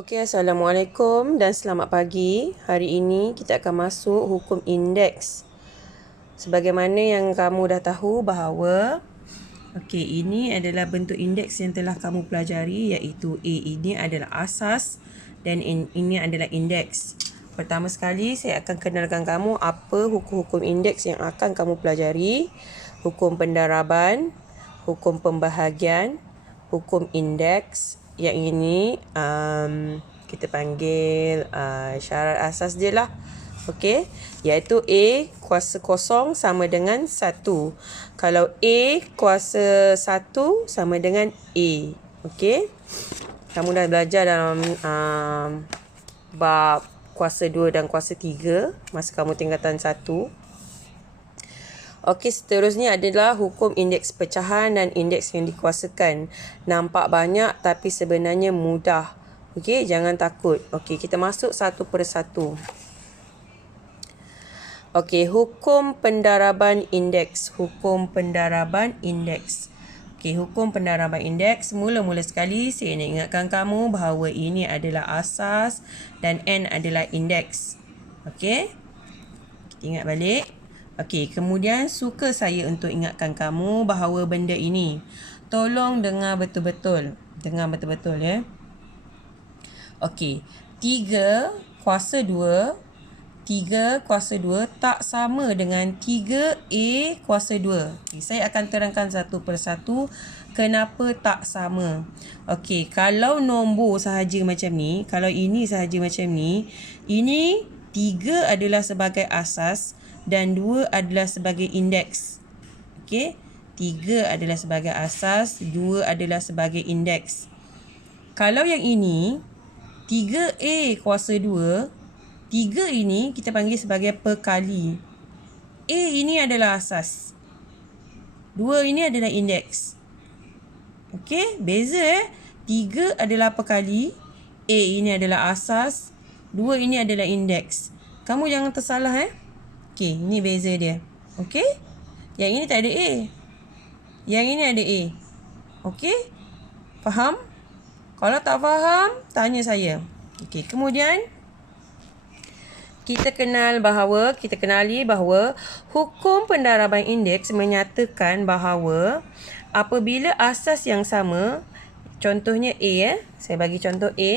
Okey, Assalamualaikum dan selamat pagi. Hari ini kita akan masuk hukum indeks. Sebagaimana yang kamu dah tahu bahawa ini adalah bentuk indeks yang telah kamu pelajari, iaitu A ini adalah asas dan ini adalah indeks. Pertama sekali saya akan kenalkan kamu apa hukum-hukum indeks yang akan kamu pelajari. Hukum pendaraban, hukum pembahagian, hukum indeks. Yang ini kita panggil syarat asas dia lah. Okey, iaitu A kuasa kosong sama dengan 1. Kalau A kuasa 1 sama dengan A. Okey, kamu dah belajar dalam bab kuasa 2 dan kuasa 3 masa kamu tingkatan 1. Okey, seterusnya adalah hukum indeks pecahan dan indeks yang dikuasakan. Nampak banyak tapi sebenarnya mudah. Okey, jangan takut. Okey, kita masuk satu persatu. Okey, hukum pendaraban indeks. Hukum pendaraban indeks. Okey, hukum pendaraban indeks. Mula-mula sekali saya nak ingatkan kamu bahawa ini adalah asas dan N adalah indeks. Okey, kita ingat balik. Okey, kemudian suka saya untuk ingatkan kamu bahawa benda ini. Tolong dengar betul-betul. Dengar betul-betul ya. Okey, 3 kuasa 2. 3 kuasa 2 tak sama dengan 3A kuasa 2. Okay, saya akan terangkan satu persatu kenapa tak sama. Okey, kalau nombor sahaja macam ni, kalau ini sahaja macam ni, ini 3 adalah sebagai asas dan 2 adalah sebagai indeks. Okey, 3 adalah sebagai asas, 2 adalah sebagai indeks. Kalau yang ini 3A kuasa 2, 3 ini kita panggil sebagai perkali. A ini adalah asas. 2 ini adalah indeks. Okey, beza 3 adalah perkali, A ini adalah asas, 2 ini adalah indeks. Kamu jangan tersalah Okey, ini beza dia. Okey? Yang ini tak ada A. Yang ini ada A. Okey? Faham? Kalau tak faham, tanya saya. Okey, kemudian kita kenali bahawa hukum pendaraban indeks menyatakan bahawa apabila asas yang sama, contohnya A saya bagi contoh A.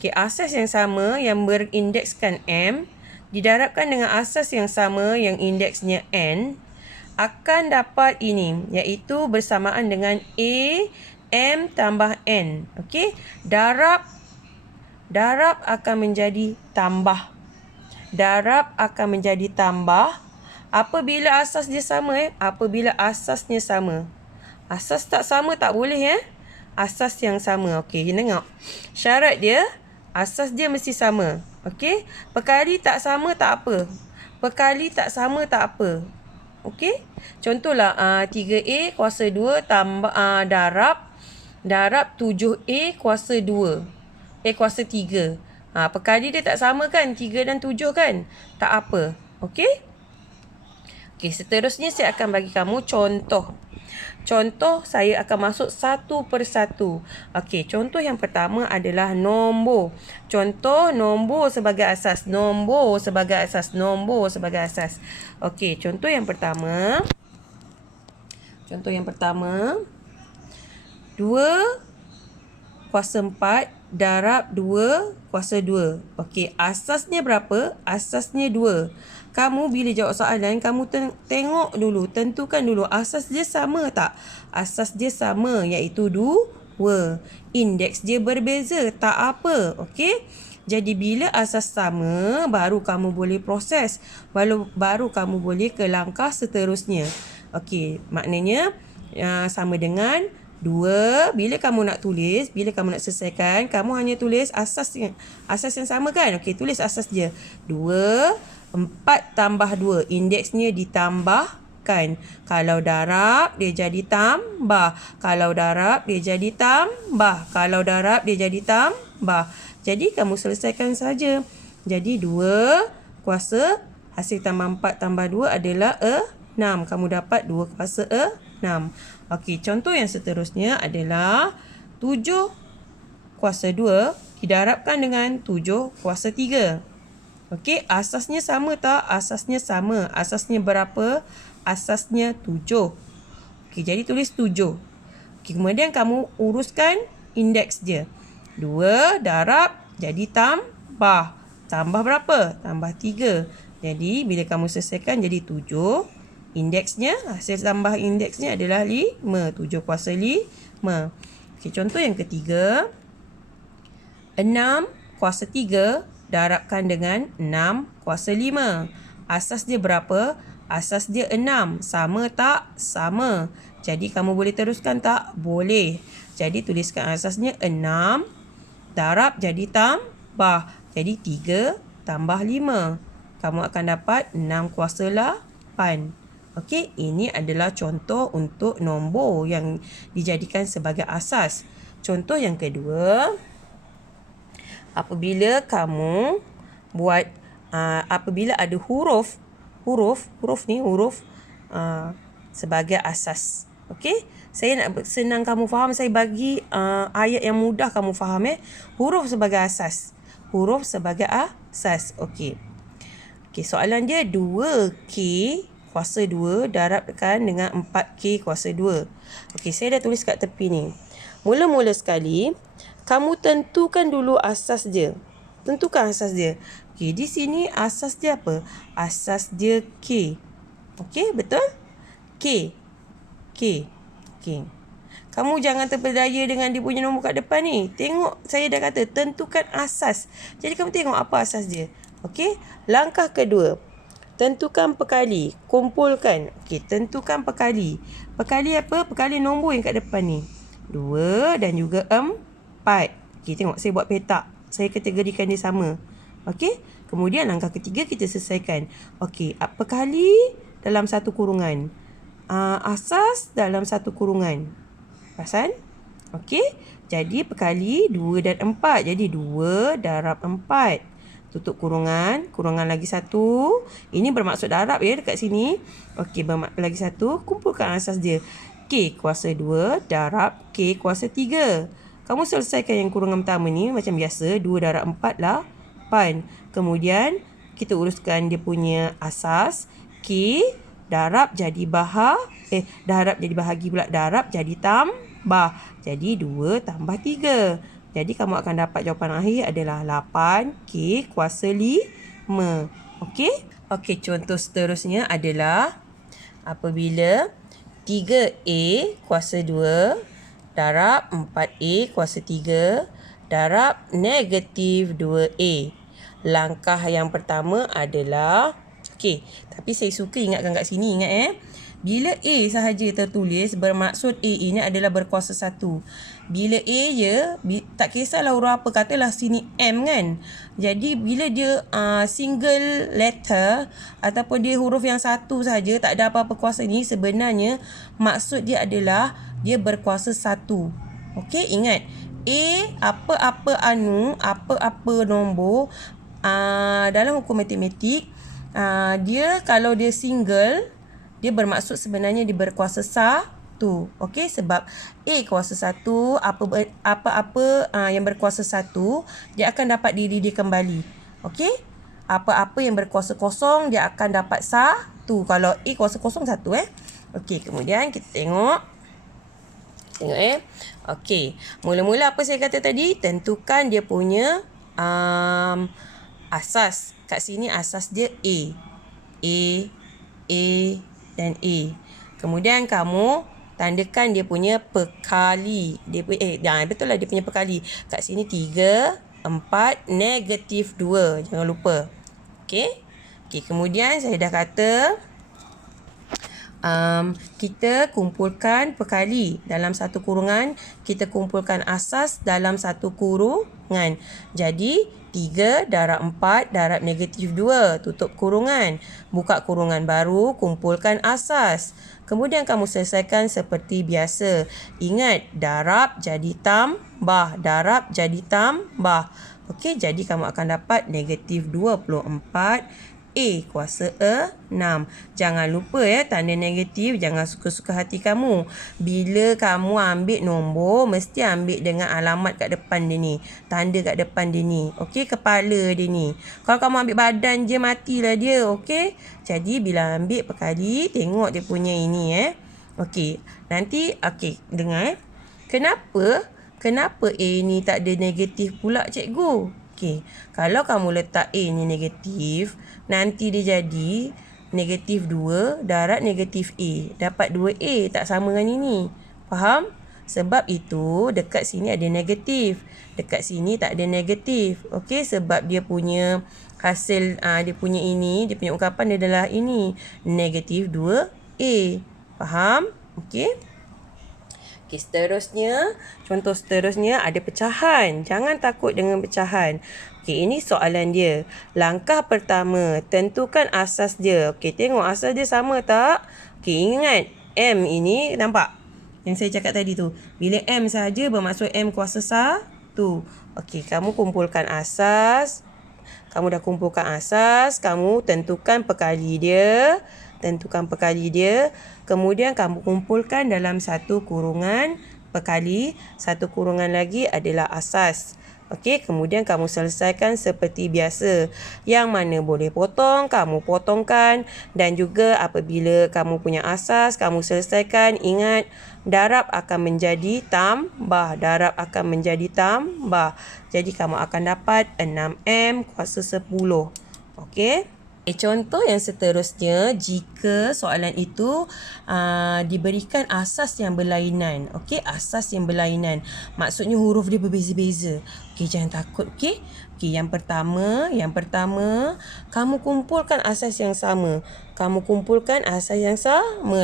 Okey, asas yang sama yang berindekskan M didarabkan dengan asas yang sama yang indeksnya N akan dapat ini, iaitu bersamaan dengan A M tambah N. Okey, darab akan menjadi tambah. Darab akan menjadi tambah apabila asas dia sama apabila asasnya sama. Asas tak sama tak boleh Asas yang sama. Okey, tengok. Syarat dia asas dia mesti sama. Okey, perkali tak sama tak apa. Perkali tak sama tak apa. Okey, contohlah 3A kuasa 2 tambah darab 7A kuasa 2. Kuasa 3. Perkali dia tak sama kan? 3 dan 7 kan? Tak apa. Okey? Okey, seterusnya saya akan bagi kamu contoh. Contoh saya akan masuk satu persatu. Okey, contoh yang pertama adalah nombor. Contoh nombor sebagai asas. Nombor sebagai asas. Nombor sebagai asas. Okey, contoh yang pertama. 2 kuasa 4 darab 2 kuasa 2. Okey, asasnya berapa? Asasnya 2. Kamu bila jawab soalan, kamu tengok dulu, tentukan dulu asas dia sama tak? Asas dia sama, iaitu 2. Indeks dia berbeza, tak apa. Okey? Jadi bila asas sama, baru kamu boleh proses. Baru kamu boleh ke langkah seterusnya. Okey, maknanya sama dengan 2. Bila kamu nak selesaikan, kamu hanya tulis asas yang sama kan? Okey, tulis asas dia. 2, 4 tambah 2. Indeksnya ditambahkan. Kalau darab, dia jadi tambah. Kalau darab, dia jadi tambah. Kalau darab, dia jadi tambah. Jadi, kamu selesaikan saja. Jadi, 2 kuasa hasil tambah 4 tambah 2 adalah 6. Kamu dapat 2 kuasa 6. Okey, contoh yang seterusnya adalah 7 kuasa 2. didarabkan dengan 7 kuasa 3. Okey, asasnya sama tak? Asasnya sama. Asasnya berapa? Asasnya 7. Okey, jadi tulis 7. Okey, kemudian kamu uruskan indeks dia. 2 darab jadi tambah. Tambah berapa? Tambah 3. Jadi, bila kamu selesaikan jadi 7. Indeksnya, hasil tambah indeksnya adalah 5. 7 kuasa 5. Okey, contoh yang ketiga. 6 kuasa 3 darabkan dengan 6 kuasa 5. Asas dia berapa? Asas dia 6. Sama tak? Sama. Jadi, kamu boleh teruskan tak? Boleh. Jadi, tuliskan asasnya 6. Darab jadi tambah. Jadi, 3 tambah 5. Kamu akan dapat 6 kuasa 8. Okey, ini adalah contoh untuk nombor yang dijadikan sebagai asas. Contoh yang kedua, apabila kamu buat apabila ada huruf sebagai asas. Okey, saya nak senang kamu faham, saya bagi ayat yang mudah kamu faham. Huruf sebagai asas. Huruf sebagai asas. Okey. Okey, soalan dia 2K kuasa 2 darabkan dengan 4K kuasa 2. Okey, saya dah tulis kat tepi ni. Mula-mula sekali, kamu tentukan dulu asas dia. Tentukan asas dia. Okey, di sini asas dia apa? Asas dia K. Okey, betul? K. Okey. Kamu jangan terpedaya dengan dia punya nombor kat depan ni. Tengok, saya dah kata tentukan asas. Jadi kamu tengok apa asas dia. Okey, langkah kedua. Tentukan pekali, kumpulkan. Okey, tentukan pekali. Pekali apa? Pekali nombor yang kat depan ni. 2 dan juga 4. Okey, tengok saya buat petak. Saya kategorikan dia sama. Okey, kemudian langkah ketiga kita selesaikan. Okey, pekali dalam satu kurungan. Asas dalam satu kurungan. Perasan? Okey, jadi pekali 2 dan 4. Jadi 2 darab 4. Tutup kurungan. Kurungan lagi 1. Ini bermaksud darab ya dekat sini. Okey, lagi 1. Kumpulkan asas dia. K kuasa 2 darab K kuasa 3. Kamu selesaikan yang kurungan pertama ni macam biasa. 2 darab 4 lah 8. Kemudian kita uruskan dia punya asas. K darab jadi darab jadi bahagi pula. Darab jadi tambah. Jadi 2 tambah 3. Jadi kamu akan dapat jawapan akhir adalah 8K kuasa 5. Okey? Okey, contoh seterusnya adalah apabila 3A kuasa 2 darab 4A kuasa 3 darab negatif 2A. Langkah yang pertama adalah, okey, tapi saya suka ingatkan kat sini, ingat bila A sahaja tertulis, bermaksud A ini adalah berkuasa 1. Bila A je, tak kisahlah huruf apa, katalah sini M kan. Jadi bila dia single letter ataupun dia huruf yang satu saja, tak ada apa-apa kuasa ni, sebenarnya maksud dia adalah dia berkuasa 1. Okey, ingat. A, apa-apa nombor dalam hukum matematik, dia kalau dia single, dia bermaksud sebenarnya dia berkuasa 1. Okey, sebab A kuasa 1, apa-apa yang berkuasa 1, dia akan dapat diri dia kembali. Okey? Apa-apa yang berkuasa 0, dia akan dapat 1. Kalau A kuasa 0, 1 Okey, kemudian kita tengok. Okey, mula-mula apa saya kata tadi? Tentukan dia punya asas. Kat sini asas dia A dan A. Kemudian kamu tandakan dia punya pekali. Betul lah dia punya pekali. Kat sini 3, 4, negatif 2. Jangan lupa. Okey. Kemudian saya dah kata kita kumpulkan pekali dalam satu kurungan. Kita kumpulkan asas dalam satu kurungan. Jadi 3 darab 4 darab negatif 2. Tutup kurungan. Buka kurungan baru. Kumpulkan asas. Kemudian kamu selesaikan seperti biasa. Ingat, darab jadi tambah. Darab jadi tambah. Okey, jadi kamu akan dapat negatif 24 A kuasa 6. Jangan lupa ya, tanda negatif jangan suka-suka hati kamu. Bila kamu ambil nombor, mesti ambil dengan alamat kat depan dia ni. Tanda kat depan dia ni. Okey, kepala dia ni. Kalau kamu ambil badan je, matilah dia. Okey. Jadi bila ambil perkali, tengok dia punya ini Okey. Nanti, okey, dengar Kenapa A ni tak ada negatif pula cikgu? Okey, kalau kamu letak A ni negatif, nanti dia jadi negatif 2 darab negatif A. Dapat 2A, tak sama dengan ini. Faham? Sebab itu, dekat sini ada negatif. Dekat sini tak ada negatif. Okey, sebab dia punya hasil, dia punya ini, dia punya ungkapan dia adalah ini. Negatif 2A. Faham? Okey. Okey, seterusnya, contoh seterusnya ada pecahan. Jangan takut dengan pecahan. Okey, ini soalan dia. Langkah pertama, tentukan asas dia. Okey, tengok asas dia sama tak? Okey, ingat M ini nampak? Yang saya cakap tadi tu. Bila M saja bermaksud M kuasa 1. Okey, kamu kumpulkan asas. Kamu dah kumpulkan asas, kamu tentukan perkali dia. Kemudian kamu kumpulkan dalam satu kurungan perkali, satu kurungan lagi adalah asas. Okey, kemudian kamu selesaikan seperti biasa. Yang mana boleh potong, kamu potongkan. Dan juga apabila kamu punya asas, kamu selesaikan. Ingat, darab akan menjadi tambah. Jadi kamu akan dapat 6M kuasa 10. Okey. Contoh yang seterusnya, jika soalan itu diberikan asas yang berlainan. Okey, asas yang berlainan. Maksudnya huruf dia berbeza-beza. Okey, jangan takut. Okey, yang pertama, kamu kumpulkan asas yang sama.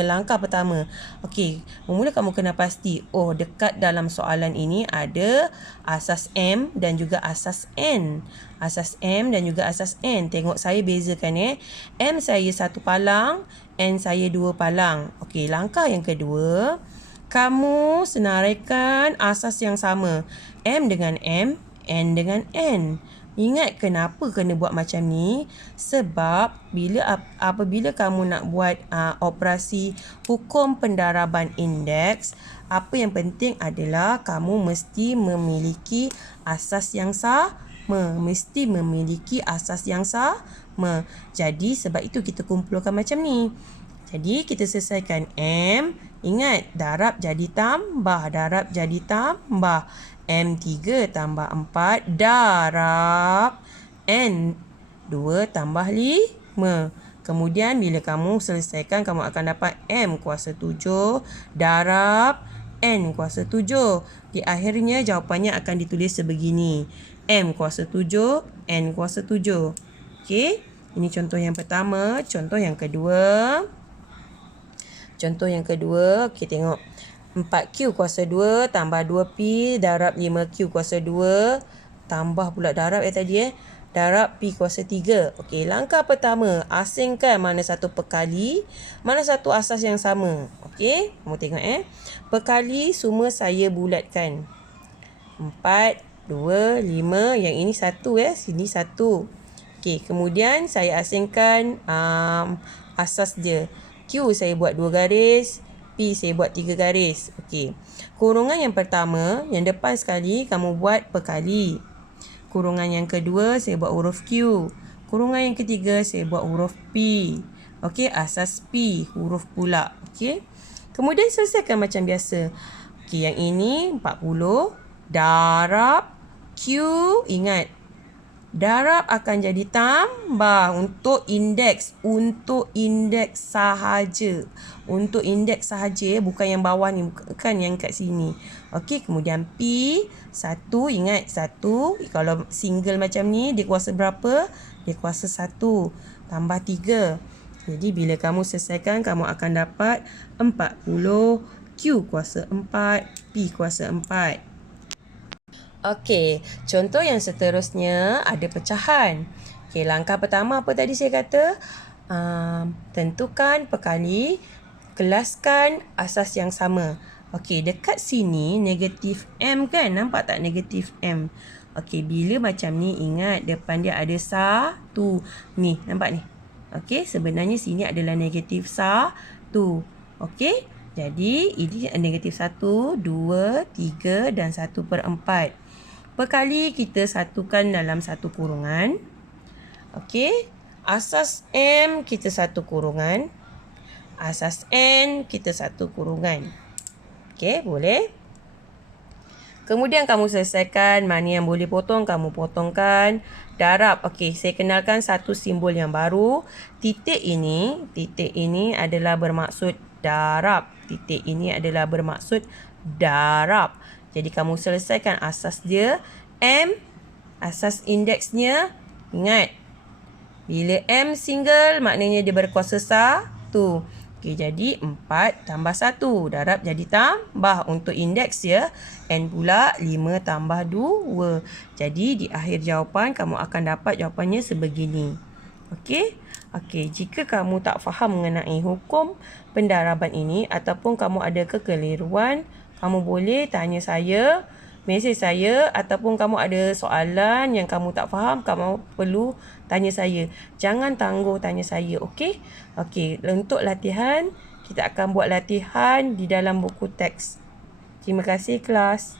Langkah pertama. Okey, mula kamu kena pasti, dekat dalam soalan ini ada asas M dan juga asas N. Tengok saya bezakan M saya 1 palang, N saya 2 palang. Okey, langkah yang kedua, kamu senaraikan asas yang sama. M dengan M, N dengan N. Ingat kenapa kena buat macam ni? Sebab apabila kamu nak buat operasi hukum pendaraban indeks, apa yang penting adalah kamu mesti memiliki asas yang sama. Jadi sebab itu kita kumpulkan macam ni. Jadi kita selesaikan M. Ingat, darab jadi tambah. M3 tambah 4 darab N2 tambah 5. Kemudian bila kamu selesaikan, kamu akan dapat M kuasa 7 darab N kuasa 7. Di akhirnya jawapannya akan ditulis sebegini. M kuasa 7, N kuasa 7. Okey, ini contoh yang pertama. Contoh yang kedua, okey, tengok. 4Q kuasa 2 tambah 2P darab 5Q kuasa 2 tambah pula darab tadi darab P kuasa 3. Okey, langkah pertama, asingkan mana satu perkali, mana satu asas yang sama. Okey, kamu tengok perkali semua saya bulatkan. 4, 2, 5, yang ini 1 sini 1. Okey, kemudian saya asingkan asas dia. Q saya buat 2 garis, P saya buat 3 garis. Okey. Kurungan yang pertama, yang depan sekali kamu buat perkali. Kurungan yang kedua saya buat huruf Q. Kurungan yang ketiga saya buat huruf P. Okey, asas P huruf pula. Okey. Kemudian selesaikan macam biasa. Okey, yang ini 40 darab Q. Ingat, darab akan jadi tambah untuk indeks sahaja. Bukan yang bawah ni, bukan yang kat sini. Okey, kemudian P 1, ingat 1 kalau single macam ni dia kuasa berapa? Dia kuasa 1 tambah 3. Jadi bila kamu selesaikan, kamu akan dapat 40 Q kuasa 4, P kuasa 4. Okey, contoh yang seterusnya ada pecahan. Okey, langkah pertama apa tadi saya kata? Tentukan perkali, kelaskan asas yang sama. Okey, dekat sini negatif M kan? Nampak tak negatif M? Okey, bila macam ni ingat depan dia ada 1. Ni, nampak ni? Okey, sebenarnya sini adalah negatif 1. Okey, jadi ini negatif 1, 2, 3 dan 1/4. Perkali kita satukan dalam satu kurungan. Okey, asas M kita satu kurungan. Asas N kita satu kurungan. Okey, boleh? Kemudian kamu selesaikan, mana yang boleh potong, kamu potongkan. Darab. Okey, saya kenalkan satu simbol yang baru. Titik ini adalah bermaksud darab. Titik ini adalah bermaksud darab. Jadi kamu selesaikan asas dia. M, asas indeksnya. Ingat, bila M single maknanya dia berkuasa 1. Okey, jadi 4 tambah 1. Darab jadi tambah untuk indeks ya. N pula 5 tambah 2. Jadi di akhir jawapan kamu akan dapat jawapannya sebegini. Okey? Okey, jika kamu tak faham mengenai hukum pendaraban ini ataupun kamu ada kekeliruan, kamu boleh tanya saya, mesej saya, ataupun kamu ada soalan yang kamu tak faham, kamu perlu tanya saya. Jangan tangguh tanya saya, okey? Okey, untuk latihan, kita akan buat latihan di dalam buku teks. Terima kasih kelas.